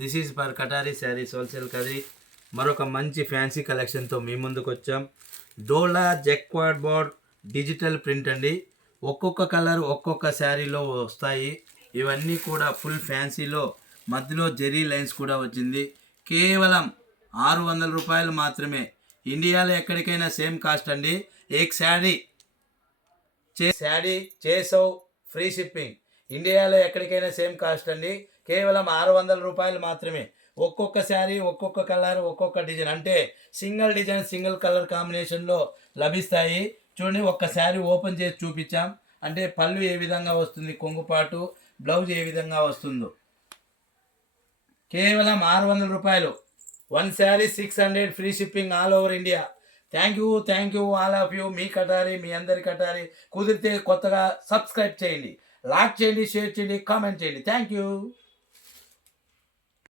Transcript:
This is for కటారీ saris wholesale కది. మరొక మంచి ఫ్యాన్సీ కలెక్షన్తో మీ ముందుకు వచ్చాం. డోలా జెక్వార్డ్ బోర్డ్ డిజిటల్ ప్రింట్ అండి. ఒక్కొక్క కలర్ ఒక్కొక్క శారీలో వస్తాయి. ఇవన్నీ కూడా ఫుల్ ఫ్యాన్సీలో మధ్యలో జెరీ లైన్స్ కూడా వచ్చింది. కేవలం 600 రూపాయలు మాత్రమే. ఇండియాలో ఎక్కడికైనా సేమ్ కాస్ట్ అండి. ఏక్ శారీ చేసో ఫ్రీ షిప్పింగ్. ఇండియాలో ఎక్కడికైనా సేమ్ కాస్ట్ అండి. కేవలం 600 రూపాయలు మాత్రమే. ఒక్కొక్క శారీ ఒక్కొక్క కలర్ ఒక్కొక్క డిజైన్, అంటే సింగిల్ డిజైన్ సింగిల్ కలర్ కాంబినేషన్లో లభిస్తాయి. చూడండి, ఒక్క శారీ ఓపెన్ చేసి చూపించాం అంటే పళ్ళు ఏ విధంగా వస్తుంది, కొంగుపాటు, బ్లౌజ్ ఏ విధంగా వస్తుందో. కేవలం 600 రూపాయలు. One sari 600, free shipping all over India. Thank you all of you. మీ కటారి, మీ అందరి కటారి. కుదిరితే కొత్తగా సబ్స్క్రైబ్ చేయండి, లైక్ చేయండి, షేర్ చేయండి, కామెంట్ చేయండి. Thank you.